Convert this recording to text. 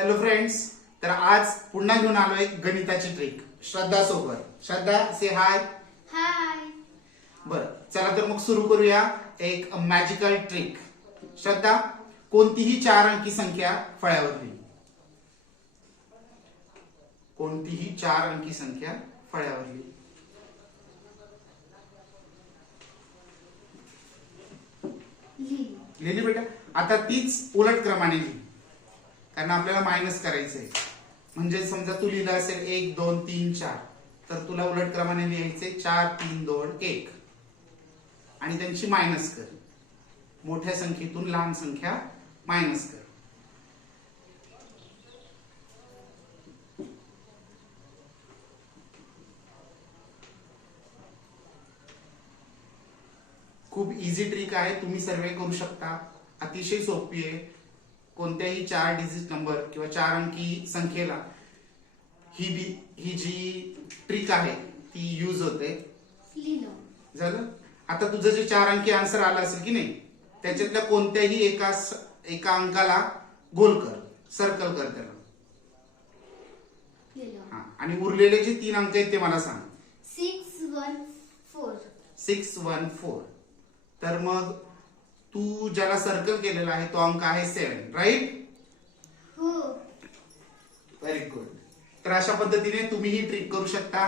Hello friends, तर आज पुन्हा घेऊन आलोय गणिताची ट्रिक श्रद्धा सोबत. श्रद्धा से हाय. हाय. बर, चला तर मग सुरू करूया एक मॅजिकल ट्रिक. श्रद्धा, कोणतीही 4 अंकी संख्या फळ्यावर लिही. कोणतीही 4 अंकी संख्या फळ्यावर लिही. लिहिली बेटा. आता तीच उलट क्रमाने लिही, कारण आपल्याला मायनस करायचंय. म्हणजे समजा तू लिहिलं असेल 1 2 3 4, तर तुला उलट क्रमाने लिहायचे 4 3 2 1 आणि त्यांची मायनस कर. मोठ्या संख्येतून लहान संख्या मायनस कर. खूप इझी ट्रिक आहे, तुम्ही सर्वे करू शकता. अतिशय सोपी आहे. कोणत्याही 4 डिजिट नंबर किंवा 4 अंकी संख्येला ही जी ट्रिक आहे ती यूज होते. झालं. आता तुझं जे 4 अंकी आन्सर आला असेल की नाही, त्याच्यातल्या कोणत्याही एका अंकाला गोल कर, सर्कल कर त्याला. आणि उरलेले जे 3 अंक आहेत ते मला सांग. 614. 614. तर मग तू ज्याला सर्कल केलेला आहे तो अंक आहे 7, राईट? हो. Very good. तर अशा पद्धतीने तुम्ही ही ट्रिक करू शकता.